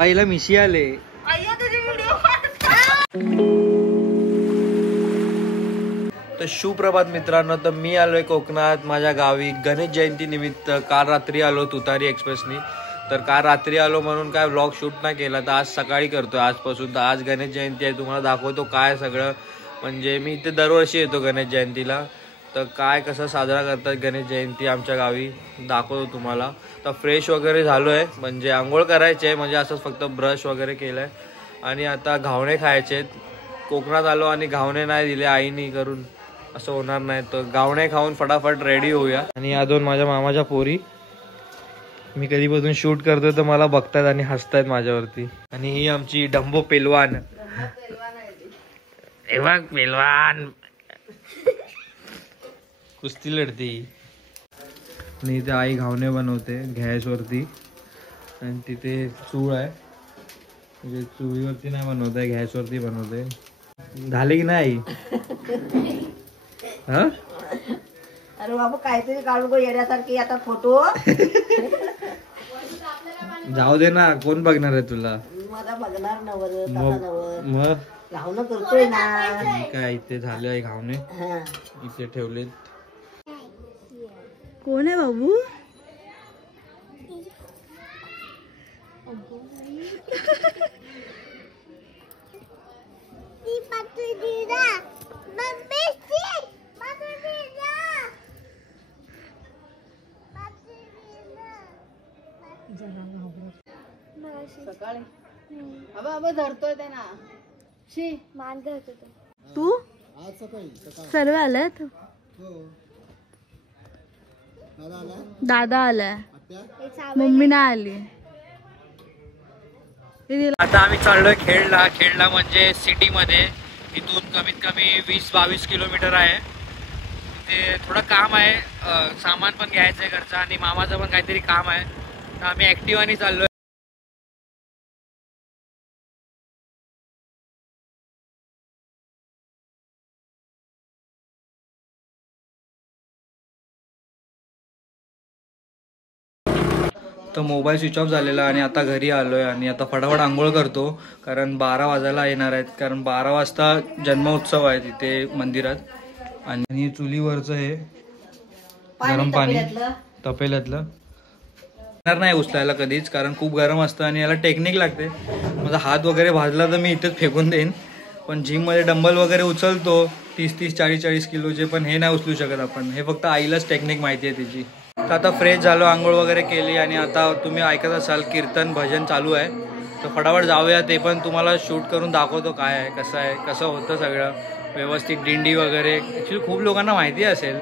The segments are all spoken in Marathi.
आईला मिशी आले. तर सुप्रभात मित्रांनो, तर मी आलोय कोकणात माझ्या गावी गणेश जयंती निमित्त. काल रात्री आलो तुतारी एक्सप्रेसनी. तर काल रात्री आलो म्हणून काय व्लॉग शूट नाही केला, तर आज सकाळी करतोय आजपासून. तर आज गणेश जयंती आहे, तुम्हाला दाखवतो काय सगळं. म्हणजे मी इथे दरवर्षी येतो गणेश जयंतीला, तर काय कसं साजरा करतात गणेश जयंती आमच्या गावी दाखवतो तुम्हाला. तर फ्रेश वगैरे झालोय, म्हणजे आंघोळ करायची आहे, म्हणजे असंच फक्त ब्रश वगैरे केलंय. आणि आता घावणे खायचे आहेत. कोकणात आलो आणि घावणे नाही दिले आईनी करून, असं होणार नाही. तर घावणे खाऊन फटाफट रेडी होऊया. आणि या दोन माझ्या मामाच्या पोरी, मी कधीपासून शूट करतोय तर मला बघतायत आणि हसतायत माझ्यावरती. आणि ही आमची डंबो पेलवान, पेलवान कुस्ती लढती. आणि इथे आई घावणे बनवते गॅसवरती, आणि तिथे चूळ आहे, म्हणजे चुळीवरती नाही बनवत आहे, गॅसवरती बनवते. झाले की नाही? हा, अरे बाबा काहीतरी काढू गो येण्यासारखी आता फोटो. जाऊ दे ना, कोण बघणार आहे तुला? मला बघणार नवर मग घावणं करतोय ना. काय इथे झाले आहे घावणे, इथे ठेवलेत. कोण आहे बाबू? सकाळी बाबा धरतोय ते ना. शी मान धरतो तू. सर्व आलेत. दादा आलाय, मम्मी नाही आली. आता आम्ही चाललोय खेडला. खेडला म्हणजे सिटी मध्ये, इथून कमीत कमी 20-22 किलोमीटर आहे. ते थोडं काम आहे, सामान पण घ्यायचंय घरचं, आणि मामाचं पण काहीतरी काम आहे. तर आम्ही ऍक्टिव्हानी चाललोय. तर मोबाईल स्विच ऑफ झालेला, आणि आता घरी आलोय. आणि आता फटाफट आंघोळ करतो, कारण 12 वाजायला येणार आहेत. कारण 12 वाजता जन्मोत्सव आहे तिथे मंदिरात. आणि चुलीवरचं हे गरम पाणी तपेल्यातलं येणार नाही उचलायला कधीच, कारण खूप गरम असतं आणि याला टेक्निक लागते. माझा हात वगैरे भाजला तर मी इथेच फेकून देईन. पण जिममध्ये डंबल वगैरे उचलतो 30-30, 40-40 किलोचे, पण हे नाही उचलू शकत आपण. हे फक्त आईलाच टेक्निक माहिती आहे तिची. तर आता फ्रेश झालो, आंघोळ वगैरे केली, आणि आता तुम्ही ऐकत असाल कीर्तन भजन चालू आहे. तर फटाफट जाऊया, ते पण तुम्हाला शूट करून दाखवतो काय आहे, कसं होतं सगळं व्यवस्थित. दिंडी वगैरे ॲक्च्युली खूप लोकांना माहिती असेल.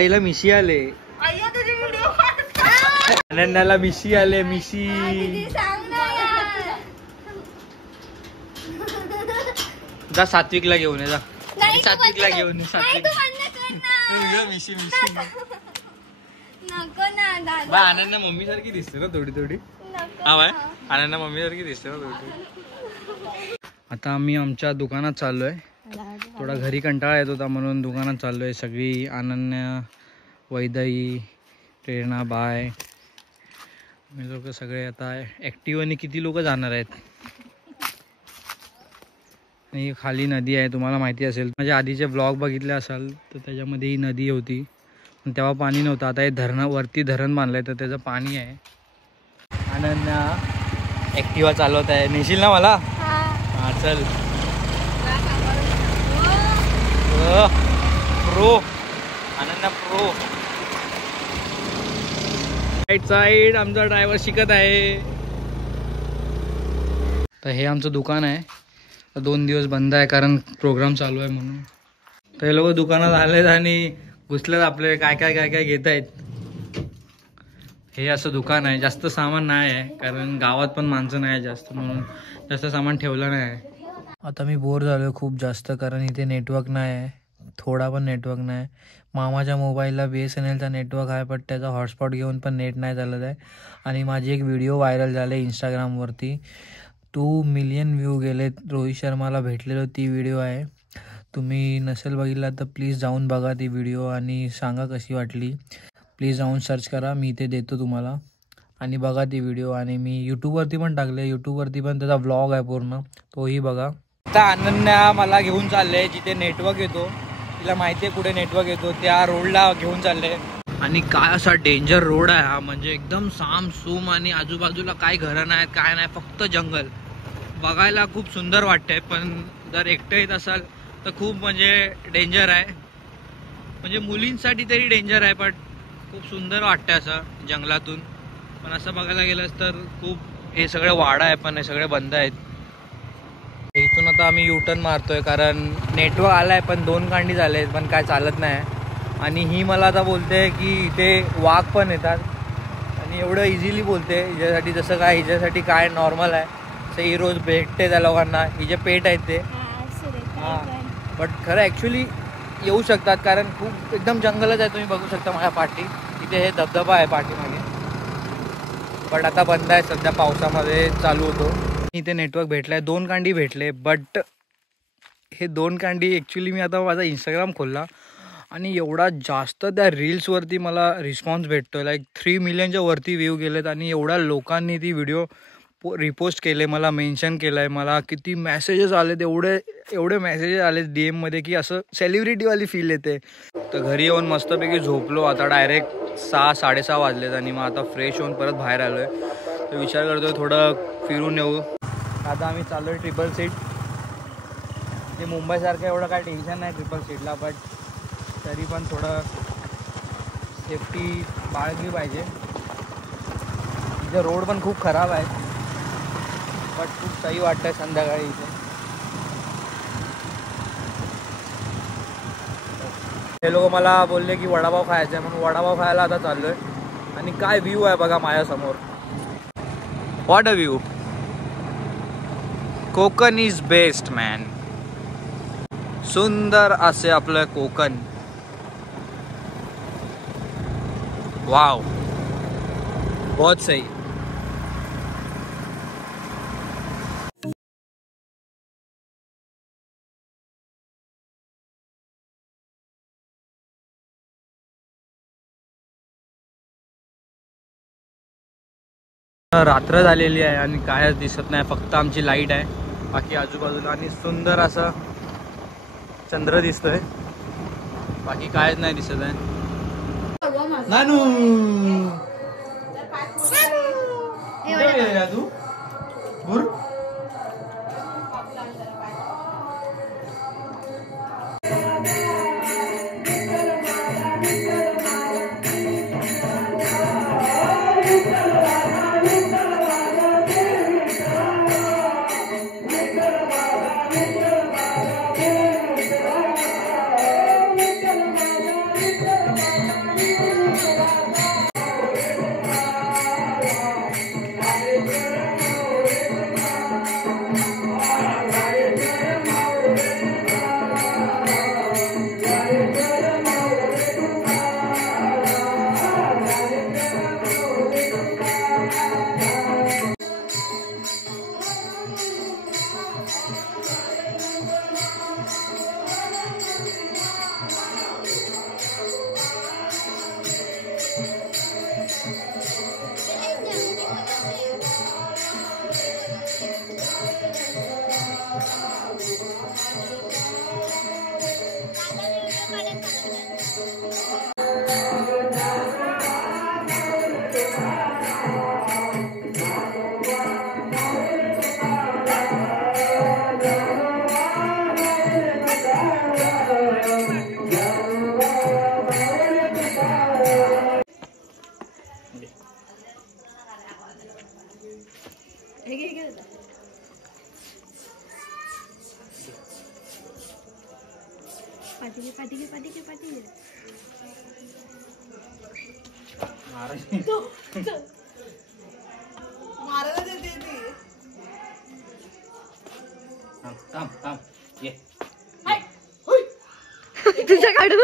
आईला मिशी आले, अनन्याला मिशी आले, मिशी. जा सात्विकला घेऊन ये, जा सात्विकला घेऊन ये. सात्विक मिशी मिशी. अनन्या मम्मी सारखी दिसते ना थोडी थोडी. हा बाय, अनन्या मम्मी सारखी दिसते ना थोडी. आता आम्ही आमच्या दुकानात चाललोय. थोडा घरी कंटाळा येत होता म्हणून दुकानात चाललोय. सगळी अनन्या, वैदाई, प्रेरणा, बाय, मी लोक सगळे आता ॲक्टिव्ह. आणि किती लोक जाणार आहेत. आणि खाली नदी आहे, तुम्हाला माहिती असेल. माझ्या आधीचे ब्लॉग बघितले असाल तर त्याच्यामध्ये ही नदी होती, पण तेव्हा पाणी नव्हतं. आता हे धरणावरती धरण बांधलंय तर त्याचं पाणी आहे. अनन्या ॲक्टिवा चालवत आहे. नेशील ना मला? हां चल. Pro Ananya pro. Right side आमचा ड्रायव्हर शिकत आहे. तर हे आमचं दुकान आहे. 2 दिवस बंद आहे कारण प्रोग्राम चालू आहे म्हणून. तर हे लोक दुकानात आलेत आणि घुसलेत आपले काय काय काय काय घेत आहेत. हे असं दुकान आहे. जास्त सामान नाही आहे कारण गावात पण माणसं नाही आहे जास्त, म्हणून जास्त सामान ठेवलं नाही आहे. आता मी बोर झालो आहे खूप जास्त कारण इथे नेटवर्क नाही आहे, थोडा पण नेटवर्क नाही. मामाच्या मोबाईलला BSNLचा नेटवर्क आहे पण त्याचा हॉटस्पॉट घेऊन पण नेट नाही चालत आहे. आणि माझी एक व्हिडिओ व्हायरल झाले इंस्टाग्रामवरती. 2 मिलियन व्ह्यू गेलेत. रोहित शर्माला भेटलेलो ती व्हिडिओ आहे. तुम्ही नसेल बघितला तर प्लीज जाऊन बघा ती व्हिडिओ आणि सांगा कशी वाटली. प्लीज जाऊन सर्च करा, मी इथे देतो तुम्हाला, आणि बघा ती व्हिडिओ. आणि मी यूट्यूबवरती पण टाकले, यूट्यूबवरती पण त्याचा व्लॉग आहे पूर्ण, तोही बघा. आता अनन्या मला घेऊन चालले जिथे नेटवर्क येतो. तिला माहिती आहे कुठे नेटवर्क येतो, त्या रोडला घेऊन चालले. आणि काय असा डेंजर रोड आहे हा, म्हणजे एकदम सामसूम आणि आजूबाजूला काय घरं नाहीत काय नाही, फक्त जंगल. बघायला खूप सुंदर वाटतंय पण जर एकटे येत असाल तर खूप म्हणजे डेंजर आहे. म्हणजे मुलींसाठी तरी डेंजर आहे पण खूप सुंदर वाटतंय असं जंगलातून. पण असं बघायला गेलंच तर खूप हे सगळे वाडा आहे पण हे सगळे बंद आहेत. इथून आता आम्ही U-टर्न मारतोय कारण नेटवर्क आलाय पण 2 कांडी झाले पण काय चालत नाही. आणि ही मला आता बोलते की इथे वाघ पण येतात आणि एवढं इझिली बोलते हिच्यासाठी, जसं काय हिच्यासाठी काय नॉर्मल आहे. असं ही रोज भेटते त्या लोकांना, हिचे पेट आहेत ते. हां बट खरं ॲक्च्युली येऊ शकतात कारण खूप एकदम जंगलच आहे. तुम्ही बघू शकता माझ्या पाठी, इथे हे धबधबा आहे पाठीमागे, बट आता बंद आहे सध्या, पावसामध्ये चालू होतो. इथे नेटवर्क भेटलाय, 2 कांडी भेटले. बट हे 2 कांडी ॲक्च्युली मी आता माझा इंस्टाग्राम खोलला आणि एवढा जास्त त्या रील्सवरती मला रिस्पॉन्स भेटतोय. लाईक 3 मिलियनच्या वरती व्ह्यू गेलेत आणि एवढ्या लोकांनी ती व्हिडिओ रिपोस्ट केले, मला मेन्शन केलं आहे. मला किती मेसेजेस आलेत, एवढे मेसेजेस आलेत DM मध्ये की असं सेलिब्रिटीवाली फील येते. तर घरी येऊन मस्तपैकी झोपलो. आता डायरेक्ट 6-6:30 वाजलेत आणि मग आता फ्रेश होऊन परत बाहेर आलो आहे. तर विचार करतोय थोडं फिरून येऊ. आता आम्ही चाललो आहे ट्रिपल सीट. ते मुंबईसारखं एवढं काय टेन्शन नाही ट्रिपल सीटला, बट तरी पण थोडं सेफ्टी बाळगली पाहिजे. इथे रोड पण खूप खराब आहे बट खूप सही वाटतंय संध्याकाळी इथे. हे लोक मला बोलले की वडापाव खायचा आहे म्हणून वडापाव खायला आता चाललोय. आणि काय व्ह्यू आहे बघा माझ्यासमोर. What a view. Konkan is best man. सुंदर असे आपलं कोकण. वाव, बहुत सही. रात्र झालेली आहे आणि कायच दिसत नाही, फक्त आमची लाईट आहे बाकी आजूबाजूला. आणि सुंदर असं चंद्र दिसतोय, बाकी कायच नाही दिसत आहे. नानू तू गुर तुझं काढू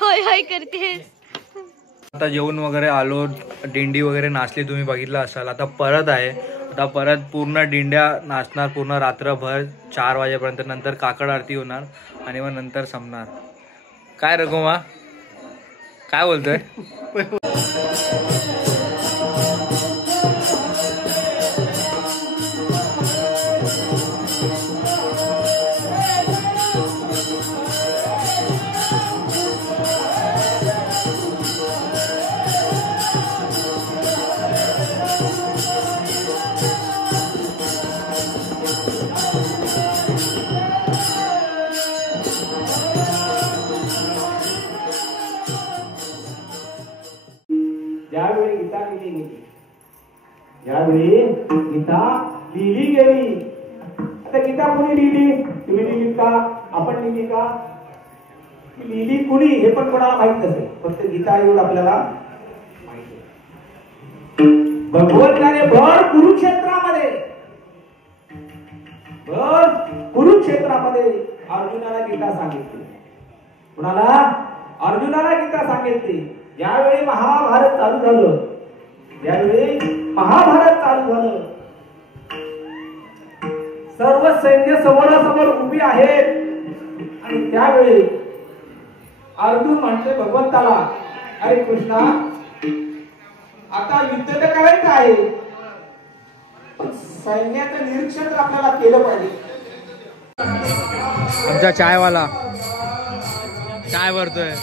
होय होय करते. आता जेवण वगैरे आलो, दिंडी वगैरे नाचली, तुम्ही बघितलं असाल. आता परत आहे, आता परत पूर्ण दिंड्या नाचणार पूर्ण रात्रभर 4 वाजेपर्यंत. नंतर काकड आरती होणार आणि मग नंतर संपणार. काय रघुमा काय बोलतोय? ज्यावेळी गीता लिहिली गेली, ज्यावेळी गीता लिहिली गेली, आता गीता कोणी लिहिली? तुम्ही लिहिली का? आपण लिहिली का? लिहिली कुणी हे पण कोणाला माहित नसेल, फक्त गीता एवढं आपल्याला माहिती आहे. भगवंताने भर कुरुक्षेत्रामध्ये अर्जुनाला गीता सांगितली. कुणाला? अर्जुनाला गीता सांगितली. ज्यावेळी महाभारत चालू झालं, सर्व सैन्य समोरासमोर उभी आहेत आणि त्यावेळी अर्जुन म्हणते भगवंताला, अरे कृष्णा, आता युद्ध तर करायचं आहे, पण सैन्याचं निरीक्षण तर आपल्याला केलं पाहिजे. आमचा चायवाला चाय भरतोय.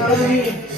काय